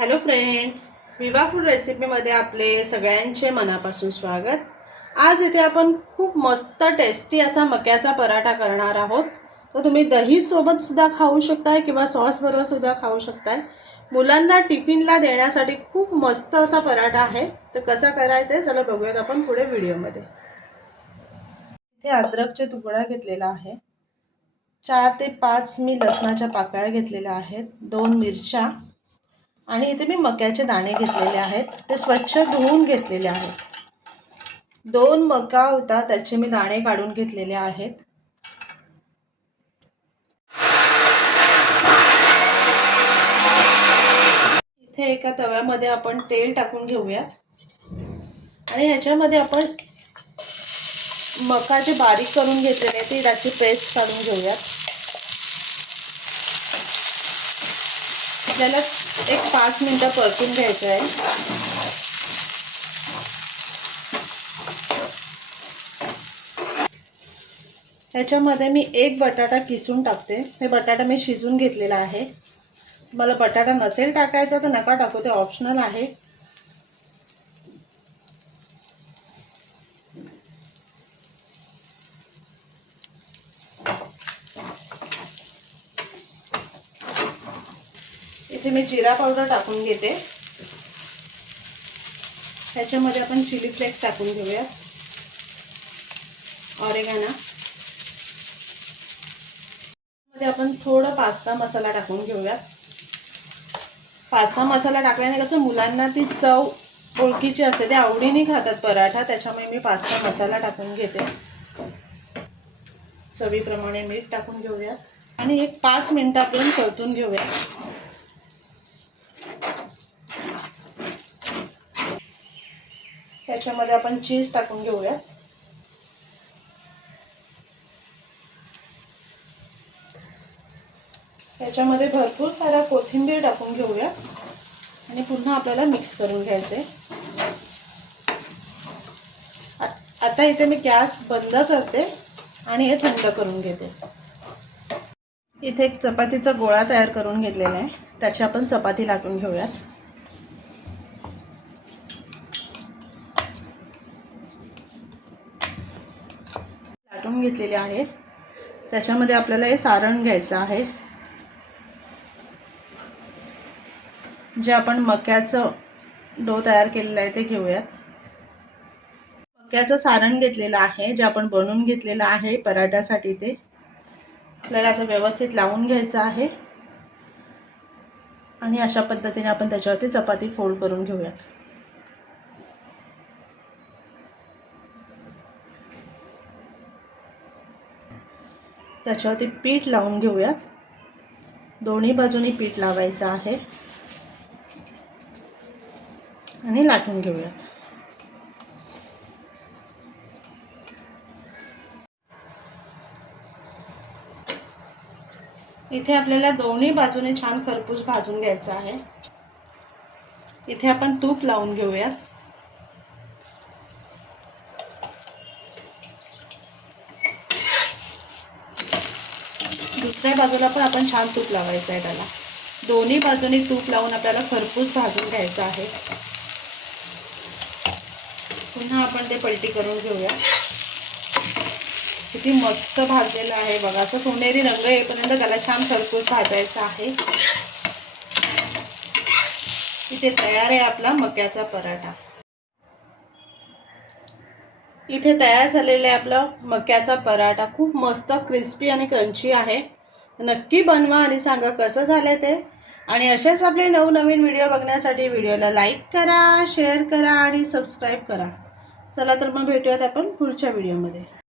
Hello friends विवा food रेसिपीमध्ये आपले सगळ्यांचे मनापासून स्वागत. आज इथे आपण खूप मस्त टेस्टी असा मक्याचा पराठा करणार आहोत. तो तुम्ही दहीसोबतसुद्धा खाऊ शकताय किंवा सॉसबरोबरसुद्धा खाऊ शकताय. मुलांना टिफिनला देण्यासाठी खूप मस्त असा पराठा आहे. तर कसा करायचा आहे चला बघूयात आपण पुढे व्हिडिओमध्ये इथे अद्रकचे तुकडा घेतलेला आहे. चार ते पाच मी लसणाच्या पाकळ्या घेतलेल्या आहेत. दोन मिरच्या. आणि इथे मी मक्याचे दाणे घेतलेले आहेत. ते स्वच्छ धुवून घेतलेले आहेत. दोन मका होता त्याचे मी दाणे काढून घेतलेले आहेत. इथे एका तव्यामध्ये आपण तेल टाकून घेऊया. आणि ह्याच्यामध्ये आपण मका जे बारीक करून घेतलेले ते त्याची पेस्ट काढून घेऊयात. आपल्याला एक पाच मिनटं परतून घ्यायचं आहे. ह्याच्यामध्ये मी एक बटाटा किसून टाकते. हे बटाटा मी शिजून घेतलेला आहे. मला बटाटा नसेल टाकायचा तर नका टाकू ते ऑप्शनल आहे. इथे मी जिरा पावडर टाकून घेते. ह्याच्यामध्ये आपण चिली फ्लेक्स टाकून घेऊया ऑरेगाना. मध्ये आपण थोडं पास्ता मसाला टाकून घेऊया पास्ता मसाला टाकल्याने कसं मुलांना ती चव ओळखीची असते. ते आवडीने खातात पराठा त्याच्यामुळे मी पास्ता मसाला टाकून घेते. चवीप्रमाणे मीठ टाकून घेऊया आणि एक पाच मिनिटापर्यंत परतून घेऊया त्याच्यामध्ये आपण चीज टाकून घेऊया. त्याच्यामध्ये भरपूर सारा कोथिंबीर टाकून घेऊया. आणि पुन्हा आपल्याला मिक्स करून घ्यायचे. आता इथे मी गॅस बंद करते आणि हे थंड करून घेते. इथे एक चपातीचा गोळा तयार करून घेतलेला आहे. त्याची आपण चपाती लाटून घेऊयात. लाटून घेतलेले आहे त्याच्यामध्ये आपल्याला हे सारण घ्यायचं आहे. जे आपण मक्याचं डो तयार केलेलं आहे ते घेऊयात. मक्याचं सारण घेतलेलं आहे जे आपण बनवून घेतलेलं आहे पराठ्यासाठी ते. आपल्याला असं व्यवस्थित लावून घ्यायचं आहे. आणि अशा पद्धतीने आपण त्याच्यावरती चपाती फोल्ड करून घेऊयात. त्याच्यावरती पीठ लावून घेऊयात. दोन्ही बाजूनी पीठ लावायचं आहे. आणि लाटून घेऊयात. इथे आपल्याला दोन्ही बाजूने छान खरपूस भाजून घ्यायचं आहे. इथे आपण तूप लावून घेऊयात. दुसऱ्या बाजूला पण आपण छान तूप लावायचं आहे त्याला. दोन्ही बाजूनी तूप लावून आपल्याला खरपूस भाजून घ्यायचं आहे. पुन्हा आपण ते पलटी करून घेऊया. किती मस्त भाजलेलं आहे बघा. असं सोनेरी रंग येईपर्यंत त्याला छान खरपूस भाजायचं आहे. इथे तयार आहे आपला मक्याचा पराठा. इथे तयार झालेलं आहे आपलं मक्याचा पराठा. खूप मस्त क्रिस्पी आणि क्रंची आहे. नक्की बनवा आणि सांगा कसं झालं ते. आणि असेच आपले नवनवीन व्हिडिओ बघण्यासाठी व्हिडिओला लाईक करा शेअर करा आणि सबस्क्राईब करा. चला तर मग भेटूयात आपण पुढच्या व्हिडिओमध्ये